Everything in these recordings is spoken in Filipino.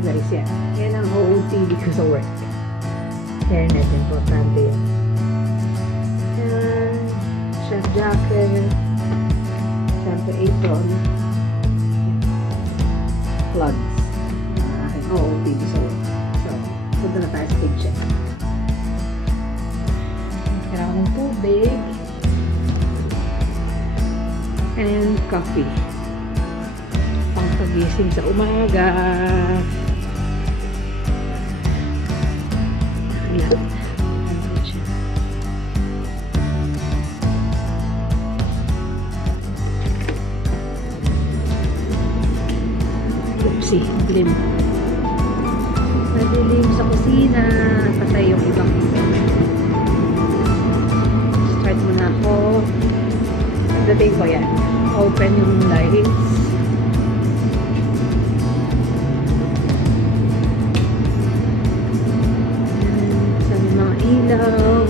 guys, yan. Yan ang OOTD ko sa work. Fairness, importante yun. Yan. Chef jacket. Siyempre apron. Plugs. Aking OOTD sa work. So, punta na tayo sa big check. Kailangan ng tubig. And coffee. Pangpagising sa umaga. Yan. Oopsie, dilim. Madilim sa kusina. Patay yung ibang start muna ako. Pagdating ko yan. Open yung lights. Sa mga ilaw.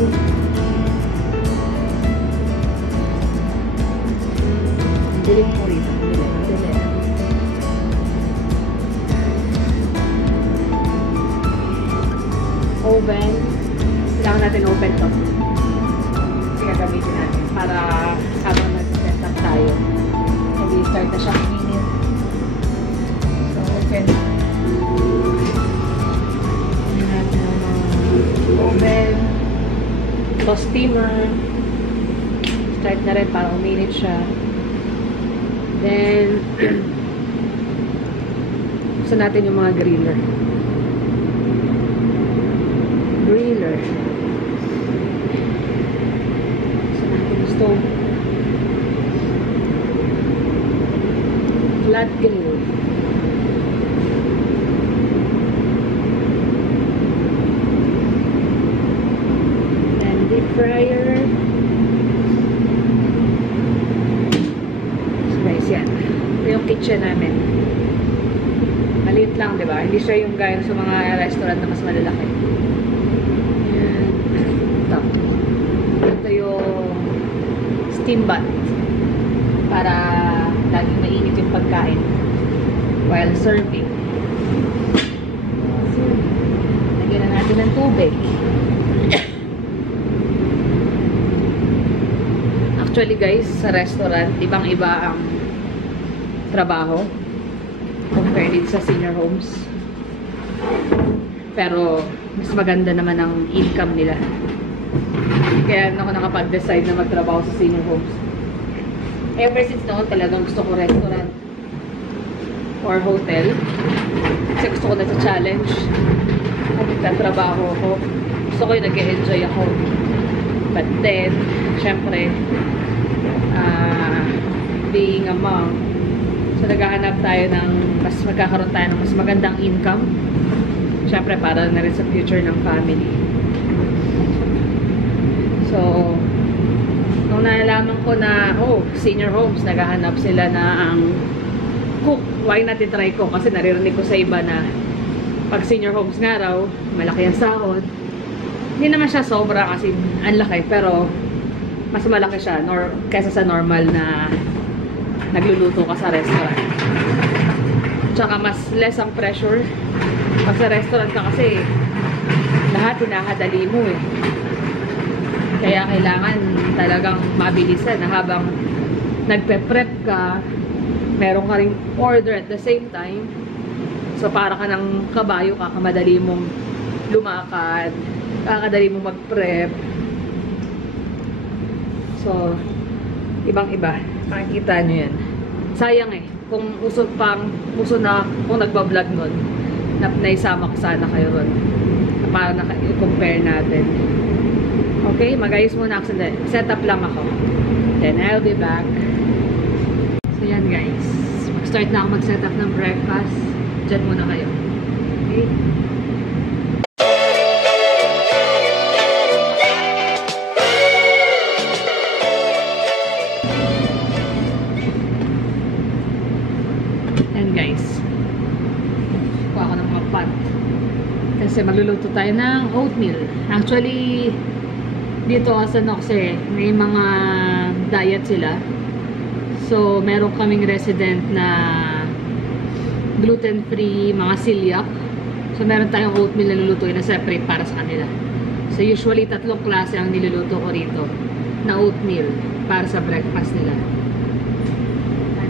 Dilim po rito. Dilim. Oven. Kailangan natin open to. Kasi gagamitin natin para habang nag-set up tayo. Hindi start na siya minute. So, open. Oven. So, steamer. Start na rin para uminit siya. Then, buksan natin yung mga griller. Buksan natin yung stove. Flat grill. And deep fryer. So guys, yan. Ito yung kitchen namin. Maliit lang, di ba? Hindi siya yung gaya sa mga restaurant na mas malalaki. Yan. Ito yung steam bath. Para lagi mainit yung pagkain while serving. Lagyan na natin ng tubig. Actually guys, sa restaurant, ibang-iba ang trabaho compared din sa senior homes. Pero mas maganda naman ang income nila. Kaya ako nakapag-decide na magtrabaho sa senior homes. Ever since noon, talagang gusto ko restaurant or hotel. Kasi gusto ko na sa challenge. Nagtatrabaho ako. Gusto ko yung nag-enjoy ako. But then, syempre, being a mom, so naghahanap tayo ng magkakaroon tayo ng mas magandang income. Syempre, para na rin sa future ng family. So, nung nalaman ko na, senior homes, naghahanap sila na ang cook. Why not i-try ko? Kasi naririnig ko sa iba na pag senior homes nga raw, malaki ang sahod. Hindi naman siya sobra kasi ang laki, pero mas malaki siya kaysa sa normal na nagluluto ka sa restaurant. Tsaka mas less ang pressure. Pag sa restaurant ka kasi, lahat hinahadali mo eh. Kaya kailangan talagang mabilisan na habang nagpe-prep ka, meron ka ring order at the same time. So, para ka ng kabayo, kakamadali mong lumakad, kakadali mong mag-prep. So, ibang-iba. Makikita nyo yan. Sayang eh. Kung uso na, kung nagbablog nun, naisama ko sana kayo ron. Para na-compare natin. Okay, mag-ayos muna ako sandali. Set up lang ako. Then, I'll be back. So, yan guys. Mag-start na ako mag-set up ng breakfast. Diyan muna kayo. Okay? Yan guys. Kuha ko ng mga pot. Kasi magluluto tayo ng oatmeal. Actually, dito sa Noxe, may mga diet sila. So, meron kaming resident na gluten-free, mga celiac. So, meron tayong oatmeal na lulutuin na separate para sa kanila. So, usually, 3 klase ang niluluto ko rito na oatmeal para sa breakfast nila.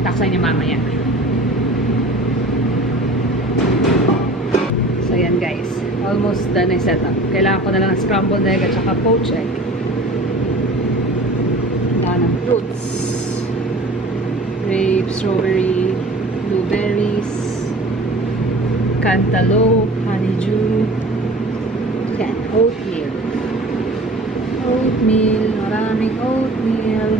Taksan niyo mamaya. So, yan guys. Almost done na setup. Kailangan ko na lang ng scrambled egg at saka poached egg. Kailangan ng fruits. Grapes, strawberry, blueberries, cantaloupe, honeydew. Yan, oatmeal. Oatmeal, maraming oatmeal.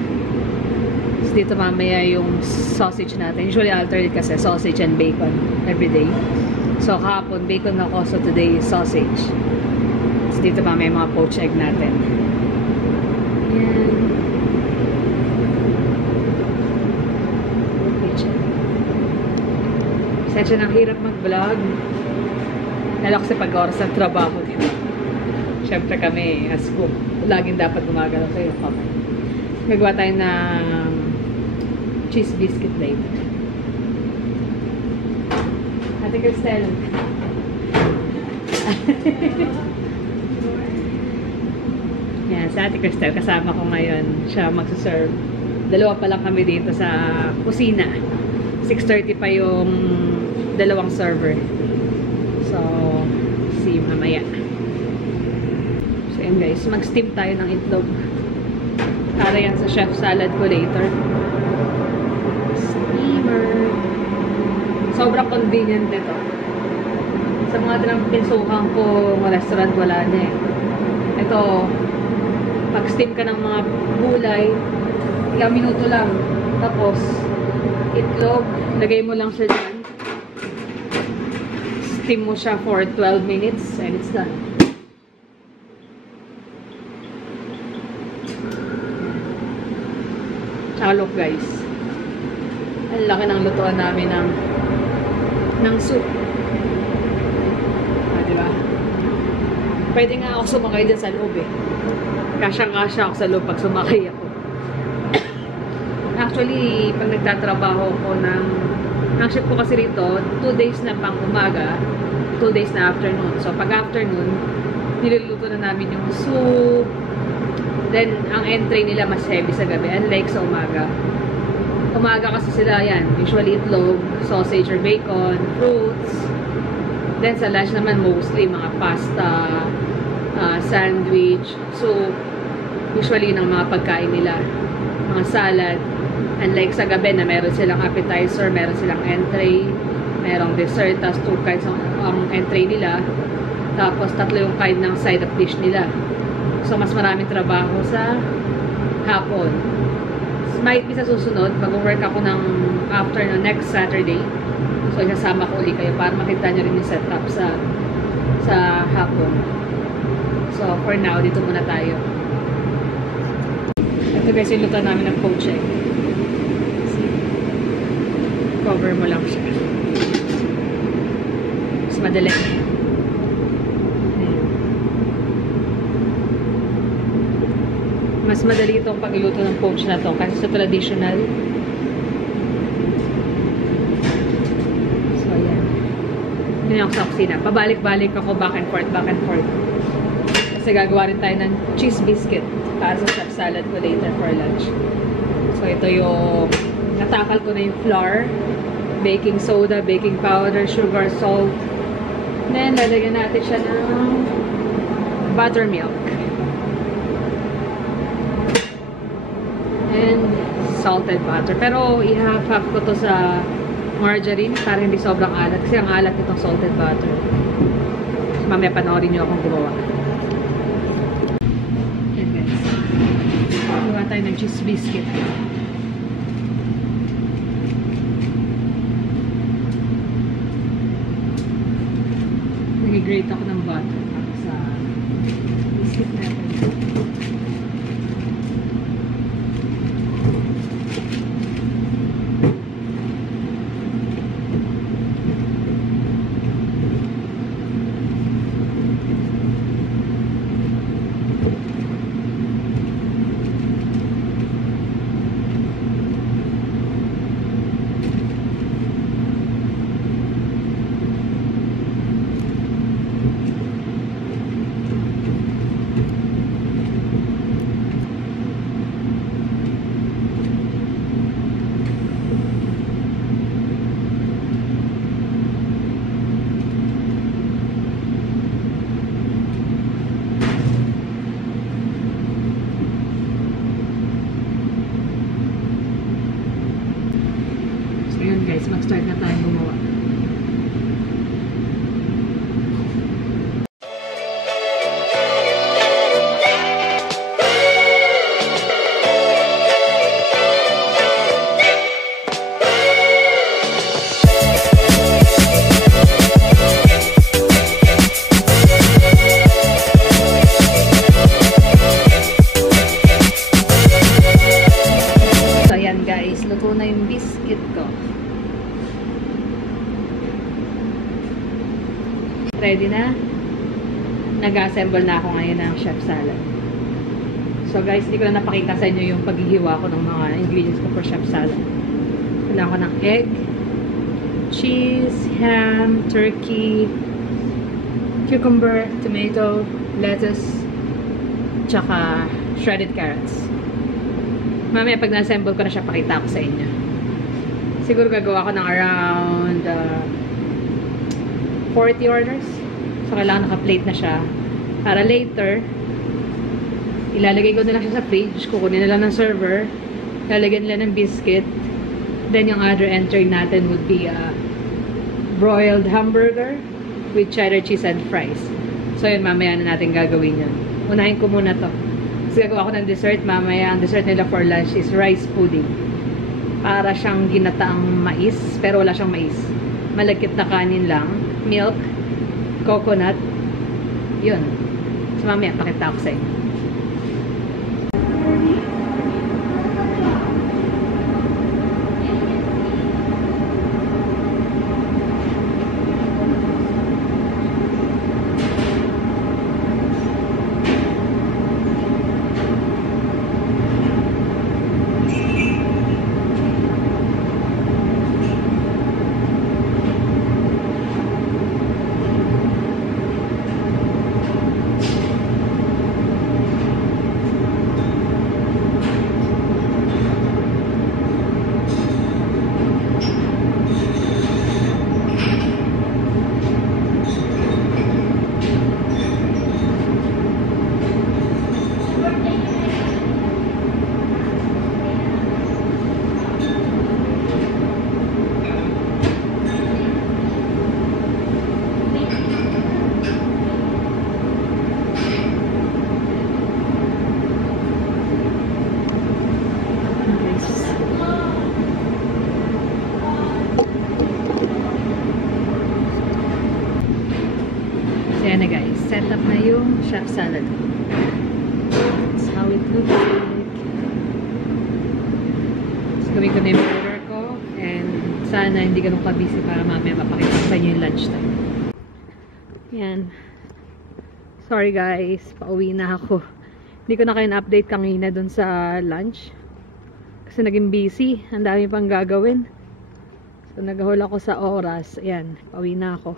So, dito mamaya yung sausage natin. Usually alternate kasi sausage and bacon everyday. So kahapon bacon ako, so today is sausage. So dito mamaya mga poached egg natin. Yan. Sensya nang hirap mag-vlog. Lalo kasi pag-oras ng trabaho, diba? Siyempre kami, as cook, laging dapat gumagalaw sa iyo kamay. Gagawa tayo ng cheese biscuit later. Ate Cristel. Yan, si Ate Cristel, kasama ko ngayon. Siya magsaserve. Dalawa pa lang kami dito sa kusina. 6:30 pa yung dalawang server. So, see you mamaya. So, yan guys. Mag-steam tayo ng itlog. Para yan sa chef salad ko later. Steamer. Sobrang convenient nito. Sa mga dalang pinsukan ko, restaurant, wala na eh. Ito, pag-steam ka ng mga gulay, ilang minuto lang. Tapos, itlog, lagay mo lang siya dyan. Steam mo siya for 12 minutes and it's done. Tsaka look guys. Ang laki ng lutuan namin ng soup. Ah, diba? Pwede nga ako sumakay dyan sa loob eh. Kasyang-kasya ako sa loob pag sumakay ako. Actually, pag nagtatrabaho ko ang shift ko kasi rito, 2 days na pang umaga, 2 days na afternoon. So, pag afternoon, niluluto na namin yung soup. Then, ang entry nila mas heavy sa gabi, unlike sa umaga. Umaga kasi sila, yan, usually itlog, sausage or bacon, fruits. Then, sa lunch naman, mostly mga pasta, sandwich, soup, usually ng mga pagkain nila, mga salad. Unlike sa gabi na meron silang appetizer, meron silang entry, merong dessert, tapos 2 kinds ang entry nila. Tapos 3 yung kind ng side of dish nila. So, mas maraming trabaho sa hapon. Might be sa susunod, mag-work ako ng afternoon next Saturday. So, isasama ko ulit kayo para makita nyo rin yung setup sa hapon. So, for now, dito muna tayo. Ito guys, yung luto namin ng poached egg. Cover mo lang siya. Mas madali. Mas madali itong pagluto ng poached na to kasi sa traditional. So, ayan. Yun ako sa kusina. Pabalik-balik ako back and forth, back and forth. Kasi gagawa rin tayo ng cheese biscuit para sa chef salad ko later for lunch. So, ito yung natakal ko na yung flour, baking soda, baking powder, sugar, salt. Then, lalagyan natin siya ng buttermilk. And salted butter. Pero, i-half-half ko to sa margarine para hindi sobrang alat. Kasi ang alat nitong salted butter. So, mamaya panoorin nyo akong gumawa. Yan guys. Gawa tayo ng cheese biscuit. Nag-grate ako ng butter para sa biscuit natin. ready na. Nag-assemble na ako ngayon ng chef salad. So guys, hindi ko na napakita sa inyo yung paghihiwa ko ng mga ingredients ko for chef salad. Kailangan ko ng egg, cheese, ham, turkey, cucumber, tomato, lettuce, tsaka shredded carrots. Mamaya pag na-assemble ko na siya, pakita ko sa inyo. Siguro gagawa ko ng around 40 orders. So kailangan naka-plate na siya. Para later, ilalagay ko na lang siya sa fridge, kukunin na lang ng server, lalagyan nila ng biscuit. Then yung other entry natin would be a broiled hamburger with cheddar cheese and fries. So yun, mamaya na natin gagawin yun. Unahin ko muna to. Kasi gagawa ko ng dessert mamaya. Ang dessert nila for lunch is rice pudding. Para siyang ginataang mais, pero wala siyang mais. Malagkit na kanin lang, milk, coconut. Yun. So mamaya, pakita ko sa inyo. Ayan na guys, set up na yung chef salad. That's how it looks like. So, gawin ko na yung order ko. And sana hindi ganun ka-busy para mamaya mapakita ko sa inyo yung lunchtime. Ayan. Sorry guys, pauwi na ako. Hindi ko na kayo na-update kanina dun sa lunch. Kasi naging busy. Ang dami pang gagawin. So, naghahol ako sa oras. Ayan, pauwi na ako.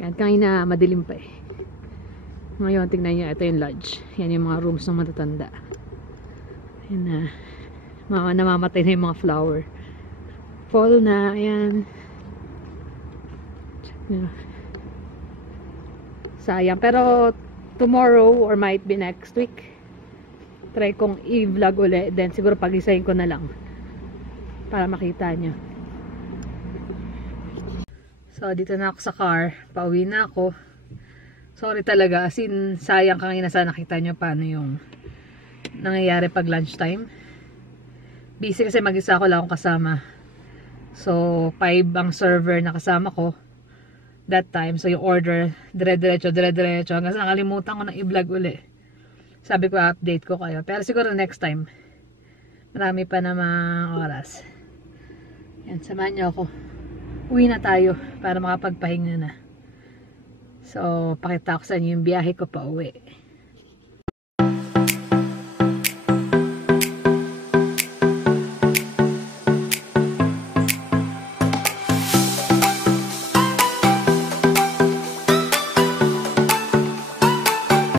Yan, kanina madilim pa eh. Ngayon, tingnan nyo, ito yung lodge. Yan yung mga rooms ng matatanda. Yan na. Namamatay na yung mga flower. Fall na, ayan. Sayang. Pero, tomorrow or might be next week, try kong i-vlog ulit. Then, siguro pag-isahin ko na lang. Para makita nyo. So, dito na ako sa car. Pauwi na ako. Sorry talaga. As in, sayang kanina sana nakita nyo paano yung nangyayari pag lunchtime. Busy kasi mag-isa ko lang akong kasama. So, 5 ang server na kasama ko that time. So, yung order, dire-diretso. Hanggang sa nakalimutan ko na i-vlog uli. Sabi ko, update ko kayo. Pero siguro next time. Marami pa na mga oras. Yan, samahan nyo ako. Uwi na tayo para makapagpahinga na. So, pakita ko sa inyo yung biyahe ko pa uwi.